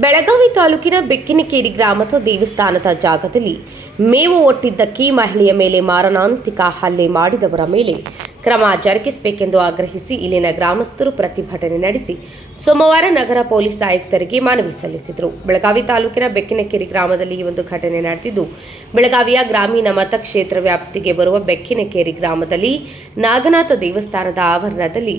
ಬೆಳಗಾವಿ ತಾಲೂಕಿನ ಬೆಕ್ಕಿನಕೇರಿ ಗ್ರಾಮದ ದೇವಸ್ಥಾನದ ಜಾಗದಲ್ಲಿ ಮೇವು ಒಟ್ಟಿದ್ದಕ್ಕೆ ಮಹಿಳೆಯ ಮೇಲೆ ಮಾರಣಾಂತಿಕ ಹಲ್ಲೆ ಮಾಡಿದವರ ಮೇಲೆ ಕ್ರಮ ಜರುಗಿಸಬೇಕೆಂದು ಆಗ್ರಹಿಸಿ ಇಲ್ಲಿನ ಗ್ರಾಮಸ್ಥರು ಪ್ರತಿಭಟನೆ ನಡೆಸಿ ಸೋಮವಾರ ನಗರ ಪೊಲೀಸ್ ಆಯುಕ್ತರಿಗೆ ಮನವಿ ಸಲ್ಲಿಸಿದರು. ಬೆಳಗಾವಿ ತಾಲೂಕಿನ ಬೆಕ್ಕಿನಕೇರಿ ಗ್ರಾಮದಲ್ಲಿ ಈ ಒಂದು ಘಟನೆ ನಡೆದಿದ್ದು, ಬೆಳಗಾವಿಯ ಗ್ರಾಮೀಣ ಮತಕ್ಷೇತ್ರ ವ್ಯಾಪ್ತಿಗೆ ಬರುವ ಬೆಕ್ಕಿನಕೇರಿ ಗ್ರಾಮದಲ್ಲಿ ನಾಗನಾಥ ದೇವಸ್ಥಾನದ ಆವರಣದಲ್ಲಿ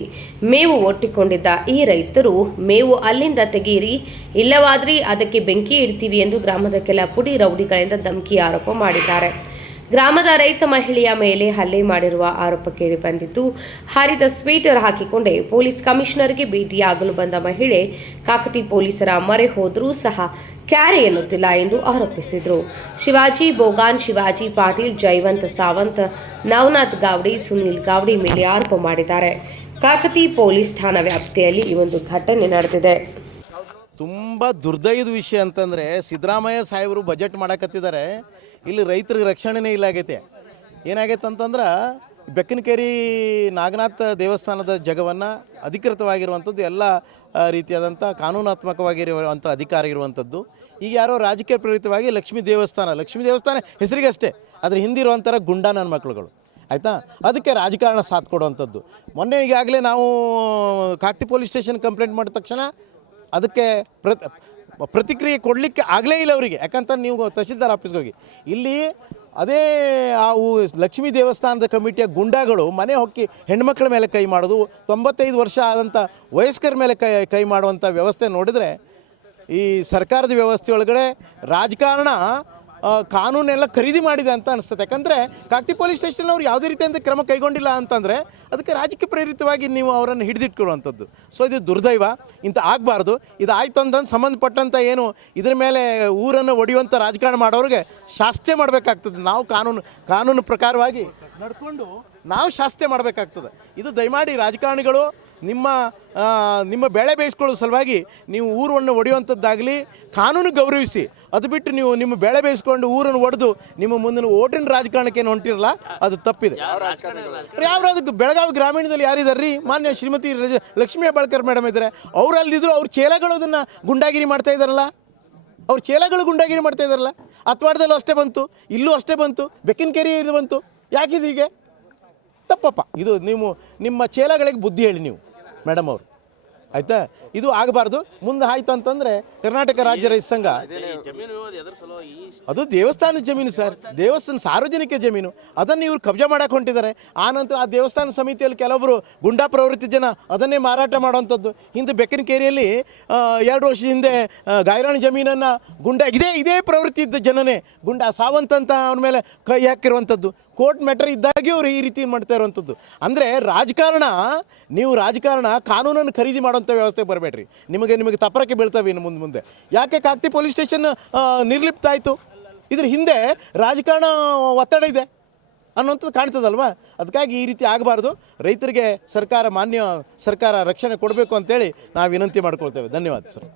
ಮೇವು ಒಟ್ಟಿಕೊಂಡಿದ್ದ ಈ ರೈತರು ಮೇವು ಅಲ್ಲಿಂದ ತೆಗೆಯಿರಿ, ಇಲ್ಲವಾದರೆ ಅದಕ್ಕೆ ಬೆಂಕಿ ಇಡ್ತೀವಿ ಎಂದು ಗ್ರಾಮದ ಕೆಲ ಪುಡಿ ರೌಡಿಗಳಿಂದ ಧಮಕಿ ಆರೋಪ ಮಾಡಿದ್ದಾರೆ. ಗ್ರಾಮದ ರೈತ ಮಹಿಳೆಯ ಮೇಲೆ ಹಲ್ಲೆ ಮಾಡಿರುವ ಆರೋಪ ಕೇಳಿಬಂದಿದ್ದು, ಹರಿದ ಸ್ವೇಟರ್ ಹಾಕಿಕೊಂಡೇ ಪೊಲೀಸ್ ಕಮಿಷನರ್ಗೆ ಭೇಟಿಯಾಗಲು ಬಂದ ಮಹಿಳೆ ಕಾಕತಿ ಪೊಲೀಸರ ಮೊರೆ ಹೋದರೂ ಸಹ ಕ್ಯಾರೆ ಎನ್ನುತ್ತಿಲ್ಲ ಎಂದು ಆರೋಪಿಸಿದರು. ಶಿವಾಜಿ ಬೋಗಾನ್, ಶಿವಾಜಿ ಪಾಟೀಲ್, ಜಯವಂತ್ ಸಾವಂತ್, ನವನಾಥ್ ಗಾವಡಿ, ಸುನೀಲ್ ಗಾವಡಿ ಮೇಲೆ ಆರೋಪ ಮಾಡಿದ್ದಾರೆ. ಕಾಕತಿ ಪೊಲೀಸ್ ಠಾಣಾ ವ್ಯಾಪ್ತಿಯಲ್ಲಿ ಈ ಒಂದು ಘಟನೆ ನಡೆದಿದೆ. ತುಂಬ ದುರ್ದೈವದ ವಿಷಯ ಅಂತಂದರೆ, ಸಿದ್ದರಾಮಯ್ಯ ಸಾಹೇಬರು ಬಜೆಟ್ ಮಾಡಕತ್ತಿದ್ದಾರೆ, ಇಲ್ಲಿ ರೈತರಿಗೆ ರಕ್ಷಣೆನೇ ಇಲ್ಲ ಆಗೈತೆ. ಏನಾಗೈತೆ ಅಂತಂದ್ರೆ, ಬೆಕ್ಕನಕೇರಿ ನಾಗನಾಥ ದೇವಸ್ಥಾನದ ಜಾಗವನ್ನು ಅಧಿಕೃತವಾಗಿರುವಂಥದ್ದು, ಎಲ್ಲ ರೀತಿಯಾದಂಥ ಕಾನೂನಾತ್ಮಕವಾಗಿರುವಂಥ ಅಧಿಕಾರ ಇರುವಂಥದ್ದು. ಈಗ ಯಾರೋ ರಾಜಕೀಯ ಪ್ರೇರಿತವಾಗಿ ಲಕ್ಷ್ಮೀ ದೇವಸ್ಥಾನ ಹೆಸರಿಗಷ್ಟೇ, ಅದ್ರ ಹಿಂದಿರುವಂಥರ ಗುಂಡಾ ನನ್ನ ಮಕ್ಕಳುಗಳು, ಆಯಿತಾ. ಅದಕ್ಕೆ ರಾಜಕಾರಣ ಸಾಥ್ ಕೊಡುವಂಥದ್ದು. ಮೊನ್ನೆ ಈಗಾಗಲೇ ನಾವು ಕಾಕತಿ ಪೊಲೀಸ್ ಸ್ಟೇಷನ್ ಕಂಪ್ಲೇಂಟ್ ಮಾಡಿದ ತಕ್ಷಣ ಅದಕ್ಕೆ ಪ್ರತಿಕ್ರಿಯೆ ಕೊಡಲಿಕ್ಕೆ ಆಗಲೇ ಇಲ್ಲ ಅವರಿಗೆ. ಯಾಕಂತ ನೀವು ತಹಸೀಲ್ದಾರ್ ಆಫೀಸ್ಗೆ ಹೋಗಿ, ಇಲ್ಲಿ ಅದೇ ಆ ಲಕ್ಷ್ಮೀ ದೇವಸ್ಥಾನದ ಕಮಿಟಿಯ ಗುಂಡಾಗಳು ಮನೆ ಹೊಕ್ಕಿ ಹೆಣ್ಮಕ್ಳ ಮೇಲೆ ಕೈ ಮಾಡೋದು, 95 ವರ್ಷ ಆದಂಥ ವಯಸ್ಕರ ಮೇಲೆ ಕೈ ಮಾಡುವಂಥ ವ್ಯವಸ್ಥೆ ನೋಡಿದರೆ, ಈ ಸರ್ಕಾರದ ವ್ಯವಸ್ಥೆ ಒಳಗಡೆ ರಾಜಕಾರಣ ಕಾನೂನೆಲ್ಲ ಖರೀದಿ ಮಾಡಿದೆ ಅಂತ ಅನಿಸ್ತದೆ. ಯಾಕಂದರೆ ಕಾಕತಿ ಪೊಲೀಸ್ ಸ್ಟೇಷನ್ ಅವ್ರು ಯಾವುದೇ ರೀತಿಯಿಂದ ಕ್ರಮ ಕೈಗೊಂಡಿಲ್ಲ ಅಂತಂದರೆ ಅದಕ್ಕೆ ರಾಜಕೀಯ ಪ್ರೇರಿತವಾಗಿ ನೀವು ಅವರನ್ನು ಹಿಡಿದಿಟ್ಕೊಳ್ಳುವಂಥದ್ದು. ಸೊ ಇದು ದುರ್ದೈವ, ಇಂಥ ಆಗಬಾರ್ದು. ಇದು ಆಯ್ತು ಅಂತಂದು ಸಂಬಂಧಪಟ್ಟಂಥ ಏನು ಇದ್ರ ಮೇಲೆ ಊರನ್ನು ಒಡೆಯುವಂಥ ರಾಜಕಾರಣ ಮಾಡೋರಿಗೆ ಶಾಸ್ತಿ ಮಾಡಬೇಕಾಗ್ತದೆ. ನಾವು ಕಾನೂನು ಪ್ರಕಾರವಾಗಿ ನಡ್ಕೊಂಡು ನಾವು ಶಾಸ್ತಿ ಮಾಡಬೇಕಾಗ್ತದೆ. ಇದು ದಯಮಾಡಿ ರಾಜಕಾರಣಿಗಳು ನಿಮ್ಮ ಬೆಳೆ ಬೇಯಿಸ್ಕೊಳ್ಳೋ ಸಲುವಾಗಿ ನೀವು ಊರನ್ನು ಒಡೆಯುವಂಥದ್ದಾಗಲಿ ಕಾನೂನು ಗೌರವಿಸಿ, ಅದು ಬಿಟ್ಟು ನೀವು ನಿಮ್ಮ ಬೆಳೆ ಬೇಯಿಸ್ಕೊಂಡು ಊರನ್ನು ಒಡೆದು ನಿಮ್ಮ ಮುಂದಿನ ಓಟಿನ ರಾಜಕಾರಣಕ್ಕೆ ಏನು ಹೊಂಟಿರಲ್ಲ, ಅದು ತಪ್ಪಿದೆ. ಯಾವ್ದು ಬೆಳಗಾವಿ ಗ್ರಾಮೀಣದಲ್ಲಿ ಯಾರಿದ್ದಾರೆ ರೀ? ಮಾನ್ಯ ಶ್ರೀಮತಿ ಲಕ್ಷ್ಮೀ ಹೆಬ್ಬಾಳ್ಕರ್ ಮೇಡಮ್ ಇದ್ದಾರೆ. ಅವ್ರು ಅಲ್ಲಿದ್ದರು, ಅವ್ರ ಚೇಲಗಳು ಅದನ್ನು ಗುಂಡಾಗಿರಿ ಮಾಡ್ತಾ ಇದ್ದಾರಲ್ಲ, ಅವ್ರ ಚೇಲಗಳು ಗುಂಡಾಗಿರಿ ಮಾಡ್ತಾ ಇದ್ದಾರಲ್ಲ. ಅತ್ವಾಡದಲ್ಲೂ ಅಷ್ಟೇ ಬಂತು, ಇಲ್ಲೂ ಅಷ್ಟೇ ಬಂತು, ಬೆಕ್ಕಿನಕೇರಿ ಇದು ಬಂತು. ಯಾಕಿದು ಹೀಗೆ? ತಪ್ಪಪ್ಪ. ಇದು ನಿಮ್ಮ ಚೇಲಗಳಿಗೆ ಬುದ್ಧಿ ಹೇಳಿ ನೀವು ಮೇಡಮ್ ಅವರು, ಆಯಿತಾ. ಇದು ಆಗಬಾರ್ದು. ಮುಂದೆ ಆಯ್ತು ಅಂತಂದರೆ ಕರ್ನಾಟಕ ರಾಜ್ಯ ರೈತ ಸಂಘ, ಅದು ದೇವಸ್ಥಾನದ ಜಮೀನು ಸರ್, ದೇವಸ್ಥಾನ ಸಾರ್ವಜನಿಕ ಜಮೀನು, ಅದನ್ನು ಇವ್ರು ಕಬ್ಜಾ ಮಾಡಕ್ಕೆ ಹೊಂಟಿದ್ದಾರೆ. ಆನಂತರ ಆ ದೇವಸ್ಥಾನ ಸಮಿತಿಯಲ್ಲಿ ಕೆಲವೊಬ್ಬರು ಗುಂಡಾ ಪ್ರವೃತ್ತಿ ಜನ ಅದನ್ನೇ ಮಾರಾಟ ಮಾಡುವಂಥದ್ದು. ಹಿಂದೆ ಬೆಕ್ಕನಕೇರಿಯಲ್ಲಿ 2 ವರ್ಷದ ಹಿಂದೆ ಗಾಯರಾಣಿ ಜಮೀನನ್ನು ಇದೇ ಪ್ರವೃತ್ತಿ ಇದ್ದ ಜನನೇ ಸಾವಂತ್ ಅಂತ ಅವ್ರ ಮೇಲೆ ಕೈ ಹಾಕಿರುವಂಥದ್ದು. ಕೋರ್ಟ್ ಮ್ಯಾಟರ್ ಇದ್ದಾಗೆ ಅವ್ರು ಈ ರೀತಿ ಮಾಡ್ತಾ ಇರುವಂಥದ್ದು. ಅಂದರೆ ನೀವು ರಾಜಕಾರಣ ಕಾನೂನನ್ನು ಖರೀದಿ ಮಾಡುವಂಥ ವ್ಯವಸ್ಥೆಗೆ ಬರಬೇಡ್ರಿ. ನಿಮಗೆ ತಪರಕ್ಕೆ ಬೀಳ್ತವೆ ಇನ್ನು ಮುಂದೆ. ಯಾಕೆ ಕಾಕತಿ ಪೊಲೀಸ್ ಸ್ಟೇಷನ್ ನಿರ್ಲಿಪ್ತ ಆಯಿತು? ಇದ್ರ ಹಿಂದೆ ರಾಜಕಾರಣ ಒತ್ತಡ ಇದೆ ಅನ್ನೋಂಥದ್ದು ಕಾಣ್ತದಲ್ವಾ. ಅದಕ್ಕಾಗಿ ಈ ರೀತಿ ಆಗಬಾರ್ದು. ರೈತರಿಗೆ ಮಾನ್ಯ ಸರ್ಕಾರ ರಕ್ಷಣೆ ಕೊಡಬೇಕು ಅಂತೇಳಿ ನಾವು ವಿನಂತಿ ಮಾಡ್ಕೊಳ್ತೇವೆ. ಧನ್ಯವಾದ ಸರ್.